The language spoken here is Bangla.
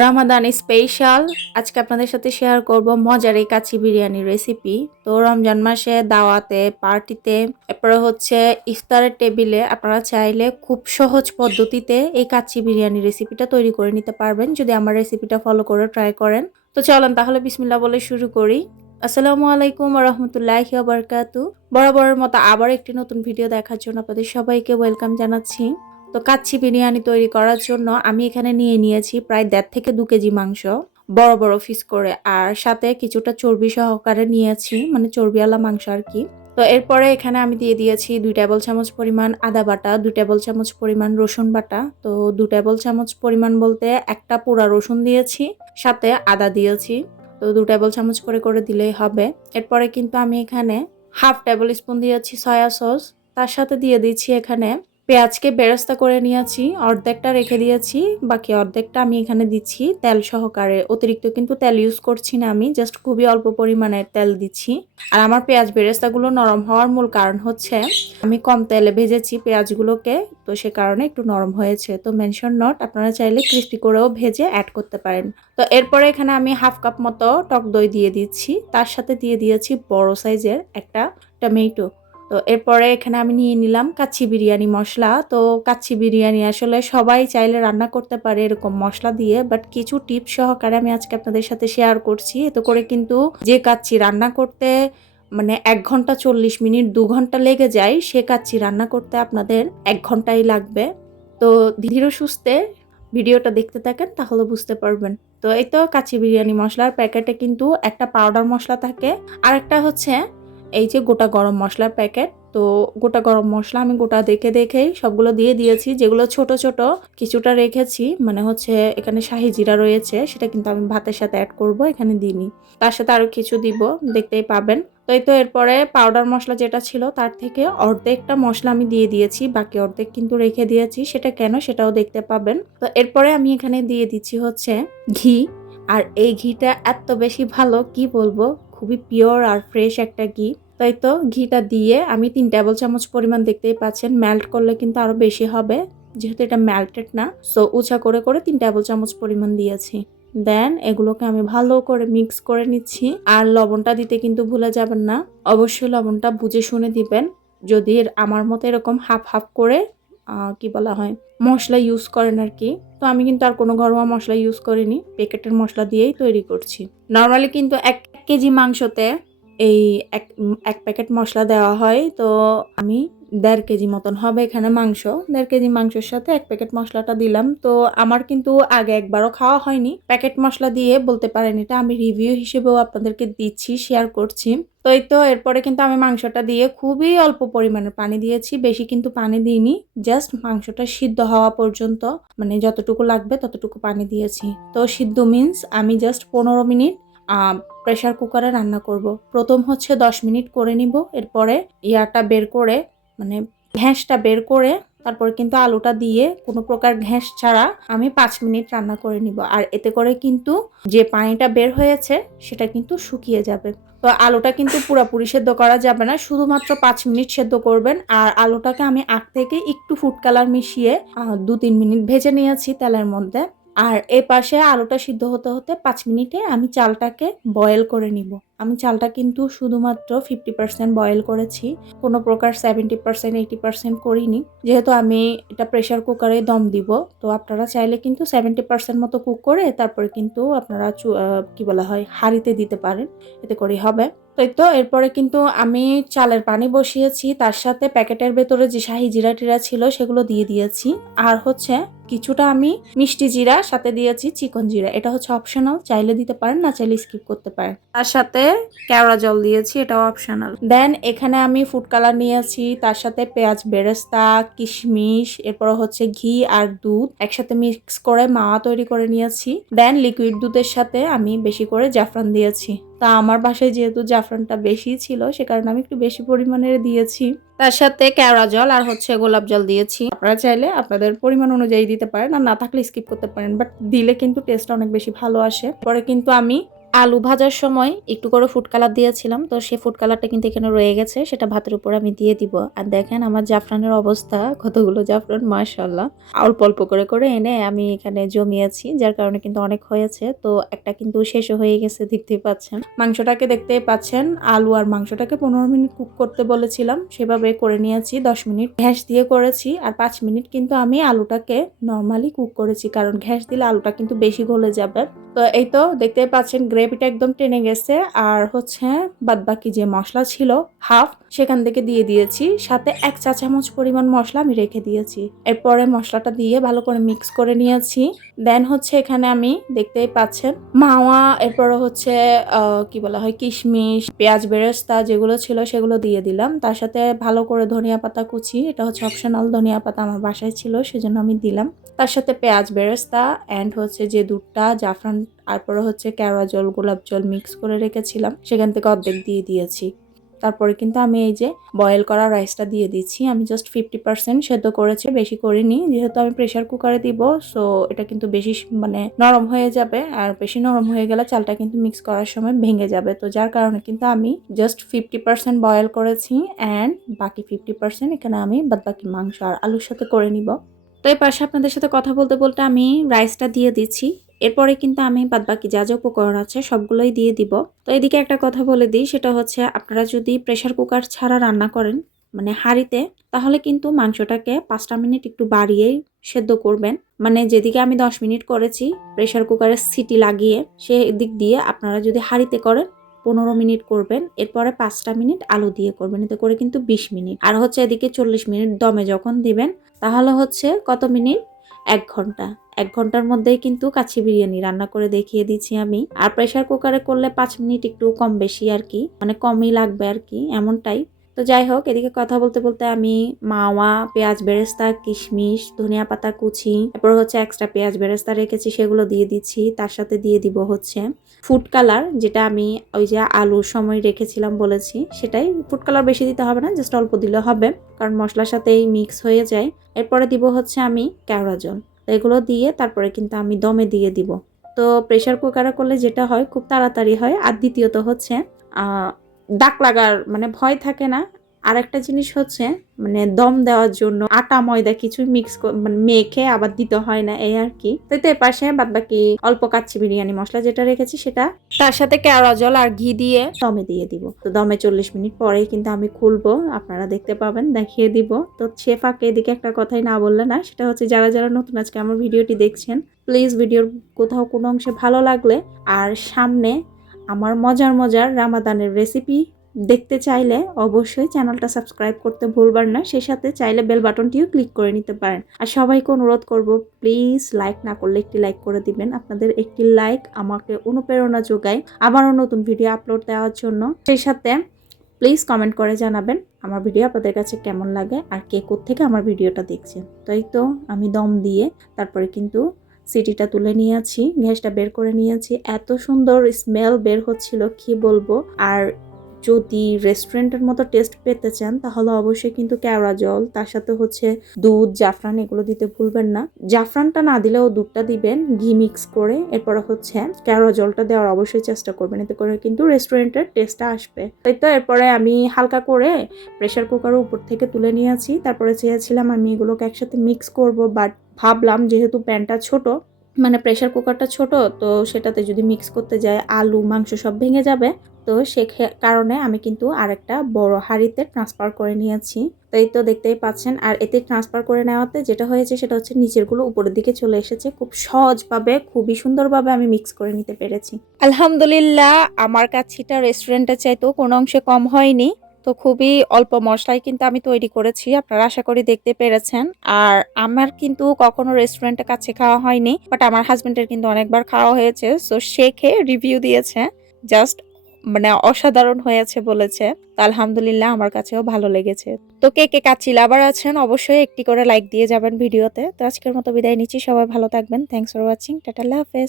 রামাদান স্পেশাল আজকে আপনাদের সাথে শেয়ার করব মজার এই কাচ্চি বিরিয়ানির রেসিপি। তো রমজান মাসে দাওয়াতে, পার্টিতে, এরপরে হচ্ছে ইফতারের টেবিলে আপনারা চাইলে খুব সহজ পদ্ধতিতে এই কাচ্চি বিরিয়ানি রেসিপিটা তৈরি করে নিতে পারবেন যদি আমার রেসিপিটা ফলো করে ট্রাই করেন। তো চলেন তাহলে বিসমিল্লাহ বলে শুরু করি। আসসালামু আলাইকুম ওয়া রাহমাতুল্লাহি ওয়া বারাকাতুহু। বরাবরের মতো আবার একটি নতুন ভিডিও দেখার জন্য আপনাদের সবাইকে ওয়েলকাম জানাচ্ছি। তো কাচ্চি বিরিয়ানি তৈরি করার জন্য আমি এখানে নিয়েছি প্রায় 1.5 থেকে 2 কেজি মাংস, বড় বড় পিস করে, আর সাথে কিছুটা চর্বি সহকারে নিয়েছি, মানে চর্বিওয়ালা মাংস আর কি। তো এরপরে এখানে আমি দিয়ে দিয়েছি 2 টেবিল চামচ পরিমাণ আদা বাটা, 2 টেবিল চামচ পরিমাণ রসুন বাটা। তো 2 টেবিল চামচ পরিমাণ বলতে একটা পুরা রসুন দিয়েছি, সাথে আদা দিয়েছি। তো 2 টেবিল চামচ করে করে দিলেই হবে। এরপরে কিন্তু আমি এখানে হাফ টেবিল স্পুন দিয়েছি সয়া সস, তার সাথে দিয়ে দিচ্ছি এখানে পেঁয়াজকে বেরেস্তা করে নিয়েছি, অর্ধেকটা রেখে দিয়েছি, বাকি অর্ধেকটা আমি এখানে দিচ্ছি তেল সহকারে। অতিরিক্ত কিন্তু তেল ইউজ করছি না, আমি জাস্ট খুবই অল্প পরিমাণে তেল দিচ্ছি। আর আমার পেঁয়াজ বেরেস্তাগুলো নরম হওয়ার মূল কারণ হচ্ছে আমি কম তেলে ভেজেছি পেঁয়াজগুলোকে, তো সে কারণে একটু নরম হয়েছে। তো মেনশন নট, আপনারা চাইলে ক্রিস্পি করেও ভেজে অ্যাড করতে পারেন। তো এরপরে এখানে আমি হাফ কাপ মতো টক দই দিয়ে দিচ্ছি, তার সাথে দিয়ে দিয়েছি বড় সাইজের একটা টমেটো। তো এরপরে এখানে আমি নিয়ে নিলাম কাচ্চি বিরিয়ানি মশলা। তো কাচ্চি বিরিয়ানি আসলে সবাই চাইলে রান্না করতে পারে এরকম মশলা দিয়ে, বাট কিছু টিপস সহকারে আমি আজকে আপনাদের সাথে শেয়ার করছি। এতে করে কিন্তু যে কাচ্চি রান্না করতে মানে 1 ঘন্টা 40 মিনিট 2 ঘন্টা লেগে যায়, সে কাচ্চি রান্না করতে আপনাদের 1 ঘন্টাই লাগবে। তো ধীরে সুস্থে ভিডিওটা দেখতে থাকেন, তাহলে বুঝতে পারবেন। তো এই তো কাচ্চি বিরিয়ানি মশলার প্যাকেটে কিন্তু একটা পাউডার মশলা থাকে, আর একটা হচ্ছে এই যে গোটা গরম মশলার প্যাকেট। তো গোটা গরম মশলা আমি গোটা দেখেই সবগুলো দিয়ে দিয়েছি, যেগুলো ছোট ছোট কিছুটা রেখেছি, মানে হচ্ছে এখানে শাহি জিরা রয়েছে, সেটা কিন্তু আমি ভাতের সাথে অ্যাড করব, এখানে দিইনি। তার সাথে আরো কিছু দিব, দেখতেই পাবেন। তো এই তো এরপরে পাউডার মশলা যেটা ছিল তার থেকে অর্ধেকটা মশলা আমি দিয়ে দিয়েছি, বাকি অর্ধেক কিন্তু রেখে দিয়েছি। সেটা কেন সেটাও দেখতে পাবেন। তো এরপরে আমি এখানে দিয়ে দিচ্ছি হচ্ছে ঘি। আর এই ঘিটা এত বেশি ভালো, কি বলবো, খুবই পিওর আর ফ্রেশ একটা ঘি। তাই তো ঘিটা দিয়ে আমি 3 টেবিল চামচ পরিমাণ, দেখতেই পাচ্ছেন, মেল্ট করলে কিন্তু আরো বেশি হবে, যেহেতু এটা মেল্টেড না। সো উঁচা করে করে 3 টেবিল চামচ পরিমাণ দিয়েছি। দেন এগুলোকে আমি ভালো করে মিক্স করে নিচ্ছি। আর লবণটা দিতে কিন্তু ভুলে যাবেন না, অবশ্যই লবণটা বুঝে শুনে দিবেন। যদি আমার মতো এরকম হাফ হাফ করে কি বলা হয় মশলা ইউজ করেন আর কি। তো আমি কিন্তু আর কোনো ঘরোয়া মশলা ইউজ করিনি, প্যাকেটের মশলা দিয়েই তৈরি করছি। নর্মালি কিন্তু 1 কেজি মাংসতে এই এক প্যাকেট মশলা দেওয়া হয়। তো আমি 1.5 কেজি মতন হবে এখানে মাংস, 1.5 কেজি মাংসের সাথে 1 প্যাকেট মশলাটা দিলাম। তো আমার কিন্তু আগে একবারও খাওয়া হয়নি প্যাকেট মশলা দিয়ে, বলতে পারেন এটা আমি রিভিউ হিসেবেও আপনাদেরকে দিচ্ছি, শেয়ার করছি। তো এই তো এরপরে কিন্তু আমি মাংসটা দিয়ে খুবই অল্প পরিমাণে পানি দিয়েছি, বেশি কিন্তু পানি দিইনি, জাস্ট মাংসটা সিদ্ধ হওয়া পর্যন্ত, মানে যতটুকু লাগবে ততটুকু পানি দিয়েছি। তো সিদ্ধ মিন্স আমি জাস্ট 15 মিনিট প্রেশার কুকারে রান্না করব। প্রথম হচ্ছে 10 মিনিট করে নিব, এরপরে ইয়াটা বের করে, মানে ঘ্যাসটা বের করে, তারপর কিন্তু আলুটা দিয়ে কোনো প্রকার ঘ্যাস ছাড়া আমি 5 মিনিট রান্না করে নিব। আর এতে করে কিন্তু যে পানিটা বের হয়েছে সেটা কিন্তু শুকিয়ে যাবে। তো আলুটা কিন্তু পুরোপুরি সেদ্ধ করা যাবে না, শুধুমাত্র 5 মিনিট সেদ্ধ করবেন। আর আলুটাকে আমি আগ থেকে একটু ফুড কালার মিশিয়ে 2-3 মিনিট ভেজে নিয়েছি তেলের মধ্যে। আর এ পাশে আলুটা সিদ্ধ হতে হতে 5 মিনিটে আমি চালটাকে বয়েল করে নিব। আমি চালটা কিন্তু শুধুমাত্র 50% বয়েল করেছি, কোনো প্রকার 70% 80% করিনি, যেহেতু আমি এটা প্রেশার কুকারে দম দিব। তো আপনারা চাইলে কিন্তু 70% মতো কুক করে তারপরে কিন্তু আপনারা কি বলা হয় হাঁড়িতে দিতে পারেন, এতে করেই হবে। তো এরপরে কিন্তু আমি চালের পানি বসিয়েছি, তার সাথে প্যাকেটের ভেতরে যে শাহি জিরা টিরা ছিল সেগুলো দিয়ে দিয়েছি। আর হচ্ছে কিছুটা আমি মিষ্টি জিরা সাথে দিয়েছি, চিকন জিরা, এটা হচ্ছে অপশনাল, চাইলে দিতে পারেন, না চাইলে স্কিপ করতে পারেন। তার সাথে কেওড়া জল দিয়েছি, এটাও অপশনাল। দেন এখানে আমি ফুড কালার নিয়েছি, তার সাথে পেঁয়াজ বেরেস্তা, কিশমিশ, এরপর হচ্ছে ঘি আর দুধ একসাথে মিক্স করে মাওয়া তৈরি করে নিয়েছি। দেন লিকুইড দুধের সাথে আমি বেশি করে জাফরান দিয়েছি। তা আমার বাসায় যেহেতু জাফরানটা বেশি ছিল, সে কারণে আমি একটু বেশি পরিমাণের দিয়েছি। তার সাথে কেওড়া জল আর হচ্ছে গোলাপ জল দিয়েছি। আপনারা চাইলে আপনাদের পরিমাণ অনুযায়ী দিতে পারেন, আর না থাকলে স্কিপ করতে পারেন, বাট দিলে কিন্তু টেস্টটা অনেক বেশি ভালো আসে। পরে কিন্তু আমি আলু ভাজার সময় একটু করে ফুড কালার দিয়েছিলাম, তো সেই ফুড কালারটা কিন্তু এখানে রয়ে গেছে, সেটা ভাতের উপর আমি দিয়ে দিব। আর দেখেন আমার জাফরানের অবস্থা, কতগুলো জাফরান মাশাআল্লাহ। অল্প অল্প করে করে এনে আমি এখানে জমিয়েছি, যার কারণে কিন্তু অনেক হয়েছে। তো একটা কিন্তু শেষও হয়ে গেছে, দেখতেই পাচ্ছেন। মাংসটাকে দেখতেই পাচ্ছেন, আলু আর মাংসটাকে 15 মিনিট কুক করতে বলেছিলাম, সেভাবে করে নিয়েছি। 10 মিনিট গ্যাস দিয়ে করেছি, আর 5 মিনিট কিন্তু আমি আলুটাকে নর্মালি কুক করেছি, কারণ গ্যাস দিলে আলুটা কিন্তু বেশি গলে যাবে। তো এই তো দেখতেই পাচ্ছেন গ্রেভিটা একদম টেনে গেছে। আর হচ্ছে বাদবাকি যে মশলা ছিল হাফ, সেখান থেকে দিয়ে দিয়েছি, সাথে 1 চা চামচ পরিমাণ মশলা আমি রেখে দিয়েছি। এরপরে মশলাটা দিয়ে ভালো করে মিক্স করে নিয়েছি। দেন হচ্ছে এখানে আমি দেখতেই পাচ্ছেন মাওয়া, এরপরে হচ্ছে কি বলা হয়, কিশমিশ, পেঁয়াজ বেরেস্তা যেগুলো ছিল সেগুলো দিয়ে দিলাম। তার সাথে ভালো করে ধনিয়া পাতা কুচি, এটা হচ্ছে অপশনাল, ধনিয়া পাতা আমার বাসায় ছিল সেজন্য আমি দিলাম। তার সাথে পেঁয়াজ বেরেস্তা অ্যান্ড হচ্ছে যে দুধটা, জাফরান, তারপরে হচ্ছে কেওড়া জল, গোলাপ জল মিক্স করে রেখেছিলাম, সেখান থেকে অর্ধেক দিয়ে দিয়েছি। তারপরে কিন্তু আমি এই যে বয়েল করা রাইসটা দিয়ে দিচ্ছি। আমি জাস্ট 50% সেদ্ধ করেছি, বেশি করিনি, যেহেতু আমি প্রেসার কুকারে দিব। সো এটা কিন্তু বেশি মানে নরম হয়ে যাবে, আর বেশি নরম হয়ে গেলে চালটা কিন্তু মিক্স করার সময় ভেঙে যাবে। তো যার কারণে কিন্তু আমি জাস্ট 50% বয়েল করেছি, অ্যান্ড বাকি 50% এখানে আমি বাদবাকি মাংস আর আলুর সাথে করে নিব। তো এই পাশে আপনাদের সাথে কথা বলতে বলতে আমি রাইসটা দিয়ে দিচ্ছি। এরপরে কিন্তু আমি বাদবাকি যা যা উপকরণ আছে সবগুলোই দিয়ে দিব। তো এদিকে একটা কথা বলে দিই, সেটা হচ্ছে আপনারা যদি প্রেসার কুকার ছাড়া রান্না করেন, মানে হাঁড়িতে, তাহলে কিন্তু মাংসটাকে 5টা মিনিট একটু বাড়িয়েই সেদ্ধ করবেন। মানে যেদিকে আমি 10 মিনিট করেছি প্রেসার কুকারের সিটি লাগিয়ে, সেদিক দিয়ে আপনারা যদি হাঁড়িতে করেন 15 মিনিট করবেন, এরপরে 5টা মিনিট আলু দিয়ে করবেন, এতে করে কিন্তু 20 মিনিট। আর হচ্ছে এদিকে 40 মিনিট দমে যখন দিবেন, তাহলে হচ্ছে কত মিনিট, 1 ঘন্টা। 1 ঘন্টার মধ্যেই কিন্তু কাচ্চি বিরিয়ানি রান্না করে দেখিয়ে দিচ্ছি আমি। আর প্রেসার কুকারে করলে 5 মিনিট একটু কম বেশি আর কি, মানে কমই লাগবে আর কি, এমনটাই। তো যাই হোক, এদিকে কথা বলতে বলতে আমি মাওয়া, পেঁয়াজ বেরেস্তা, কিশমিশ, ধনিয়া পাতা কুচি, এরপর হচ্ছে এক্সট্রা পেঁয়াজ বেরেস্তা রেখেছি সেগুলো দিয়ে দিচ্ছি। তার সাথে দিয়ে দিব হচ্ছে ফুড কালার, যেটা আমি ওই যে আলুর সময় রেখেছিলাম বলেছি, সেটাই। ফুড কালার বেশি দিতে হবে না, জাস্ট অল্প দিলে হবে, কারণ মশলার সাথেই মিক্স হয়ে যায়। এরপরে দিব হচ্ছে আমি কেওড়া জল। তো এগুলো দিয়ে তারপরে কিন্তু আমি দমে দিয়ে দিব। তো প্রেসার কুকারে করলে যেটা হয়, খুব তাড়াতাড়ি হয়। আর দ্বিতীয়ত হচ্ছে দাগ লাগার মানে ভয় থাকে না। আর একটা জিনিস হচ্ছে, মানে দম দেওয়ার জন্য আটা ময়দা কিছুই মিক্স মানে মেখে আবার দিতে হয় না, এই আর কি। তো এর পাশে বাদ বাকি অল্প কাচ্চি বিরিয়ানি মশলা যেটা রেখেছি সেটা, তার সাথে কেওড়া জল আর ঘি দিয়ে দমে দিয়ে দিব। তো দমে 40 মিনিট পরেই কিন্তু আমি খুলবো, আপনারা দেখতে পাবেন, দেখিয়ে দিব। তো সে ফাঁকে এদিকে একটা কথাই না বললে না, সেটা হচ্ছে যারা যারা নতুন আজকে আমার ভিডিওটি দেখছেন, প্লিজ ভিডিওর কোথাও কোনো অংশে ভালো লাগলে আর সামনে আমার মজার মজার রামাদানের রেসিপি দেখতে চাইলে অবশ্যই চ্যানেলটা সাবস্ক্রাইব করতে ভুলবেন না। সেই সাথে চাইলে বেল বাটনটিও ক্লিক করে নিতে পারেন। আর সবাইকে অনুরোধ করব, প্লিজ লাইক না করলে একটি লাইক করে দিবেন। আপনাদের একটি লাইক আমাকে অনুপ্রেরণা যোগায় আবারও নতুন ভিডিও আপলোড দেওয়ার জন্য। সেই সাথে প্লিজ কমেন্ট করে জানাবেন আমার ভিডিও আপনাদের কাছে কেমন লাগে, আর কে কোত্থেকে আমার ভিডিওটা দেখছেন। তো এই তো আমি দম দিয়ে তারপরে কিন্তু সিটিটা তুলে নিয়েছি, গ্যাসটা বের করে নিয়েছি। এত সুন্দর স্মেল বের হচ্ছিল কি বলবো। আর যদি রেস্টুরেন্টের মতো টেস্ট পেতে চান, তাহলে অবশ্যই কিন্তু কেওড়া জল, তার সাথে হচ্ছে দুধ, জাফরান এগুলো দিতে ভুলবেন না। জাফরানটা না দিলেও দুধটা দিবেন ঘি মিক্স করে। এরপর হচ্ছে কেওড়া জলটা দেওয়ার অবশ্যই চেষ্টা করবেন, এতে করে কিন্তু রেস্টুরেন্টের টেস্টটা আসবে। তাই তো এরপরে আমি হালকা করে প্রেসার কুকারের উপর থেকে তুলে নিয়েছি। তারপরে চেয়েছিলাম আমি এগুলোকে একসাথে মিক্স করব, বাট ভাবলাম যেহেতু প্যানটা ছোট, মানে প্রেসার কুকারটা ছোট, তো সেটাতে যদি মিক্স করতে যায় আলু মাংস সব ভেঙে যাবে। তো সে কারণে আমি কিন্তু আরেকটা বড় হাঁড়িতে ট্রান্সফার করে নিয়েছি। তাই তো দেখতেই পাচ্ছেন। আর এতে ট্রান্সফার করে নেওয়াতে যেটা হয়েছে সেটা হচ্ছে নিচেরগুলো উপরের দিকে চলে এসেছে। খুব সহজভাবে, খুবই সুন্দরভাবে আমি মিক্স করে নিতে পেরেছি। আলহামদুলিল্লাহ, আমার কাচ্চিটা রেস্টুরেন্টের চাইতেও কোনো অংশে কম হয়নি। তো খুবই অল্প মশলায় কিন্তু আমি তৈরি করেছি, আপনারা আশা করি দেখতে পেরেছেন। আর আমার কিন্তু কখনো রেস্টুরেন্টে কাছে খাওয়া হয়নি, বাট আমার হাজবেন্ডের কিন্তু অনেকবার খাওয়া হয়েছে। সো সে খেয়ে রিভিউ দিয়েছে, জাস্ট মানে অসাধারণ হয়েছে বলেছে। তো আলহামদুলিল্লাহ আমার কাছেও ভালো লেগেছে। তো কে কে কাচ্চি লাভার আছেন অবশ্যই একটি করে লাইক দিয়ে যাবেন ভিডিওতে। তো আজকের মতো বিদায় নিচ্ছি, সবাই ভালো থাকবেন। থ্যাংকস ফর ওয়াচিং, টাটা, আল্লাহ হাফেজ।